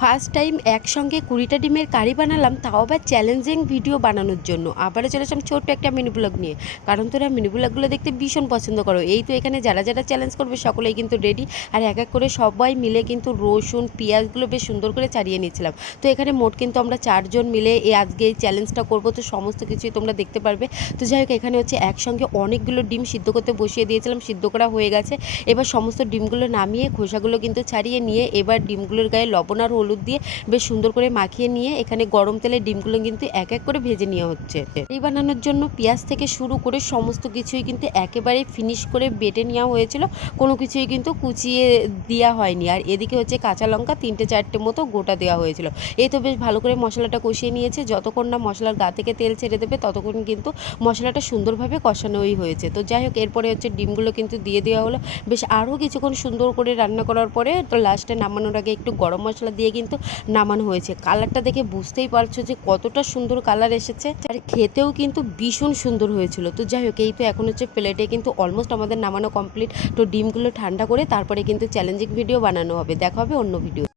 First time একসঙ্গে ২০টা ডিমের কারি বানালাম, তাও আবার চ্যালেঞ্জিং ভিডিও বানানোর জন্য। আবারও চলে আসলাম ছোট্ট একটা মিনি ব্লগ নিয়ে, কারণ তোরা মিনি ব্লগগুলো দেখতে ভীষণ পছন্দ করো। এই তো এখানে যারা যারা চ্যালেঞ্জ করবে সকলেই কিন্তু রেডি, আর এক এক করে সবাই মিলে কিন্তু রসুন পেঁয়াজগুলো বেশ সুন্দর করে ছাড়িয়ে নিচ্ছিলাম। তো এখানে মোট কিন্তু আমরা 4 জন মিলে আজকে এই চ্যালেঞ্জটা করবো, তো সমস্ত কিছুই তোমরা দেখতে পারবে। তো যাই হোক, এখানে হচ্ছে একসঙ্গে অনেকগুলো ডিম সিদ্ধ করতে বসিয়ে দিয়েছিলাম, সিদ্ধ করা হয়ে গেছে। এবার সমস্ত ডিমগুলো নামিয়ে খোসাগুলো কিন্তু ছাড়িয়ে নিয়ে এবার ডিমগুলোর গায়ে লবণ আর হলুদ দিয়ে বেশ সুন্দর করে মাখিয়ে নিয়ে এখানে গরম তেলে ডিমগুলো কিন্তু এক এক করে ভেজে নেওয়া হচ্ছে। এই বানানোর জন্য পেঁয়াজ থেকে শুরু করে সমস্ত কিছুই কিন্তু একেবারে ফিনিশ করে বেটে নেওয়া হয়েছিল, কোনো কিছুই কিন্তু কুচিয়ে দেওয়া হয়নি। আর এদিকে হচ্ছে কাঁচা লঙ্কা 3-4টে মতো গোটা দেওয়া হয়েছিল। এই তো বেশ ভালো করে মশলাটা কষিয়ে নিয়েছে, যতক্ষণ না মশলার গা থেকে তেল ছেড়ে দেবে ততক্ষণ কিন্তু মশলাটা সুন্দরভাবে কষানোই হয়েছে। তো যাই হোক, এরপরে হচ্ছে ডিমগুলো কিন্তু দিয়ে দেওয়া হলো। বেশ আরও কিছুক্ষণ সুন্দর করে রান্না করার পরে তো লাস্টে নামানোর আগে একটু গরম মশলা দিয়ে কিন্তু নামানো হয়েছে। কালারটা দেখে বুঝতেই পারছো যে কতটা সুন্দর কালার এসেছে, আর খেতেও কিন্তু ভীষণ সুন্দর হয়েছিল। তো যাই হোক, এই তো এখন হচ্ছে প্লেটে কিন্তু অলমোস্ট আমাদের নামানো কমপ্লিট। তো ডিমগুলো ঠান্ডা করে তারপরে কিন্তু চ্যালেঞ্জিং ভিডিও বানানো হবে। দেখা হবে অন্য ভিডিও।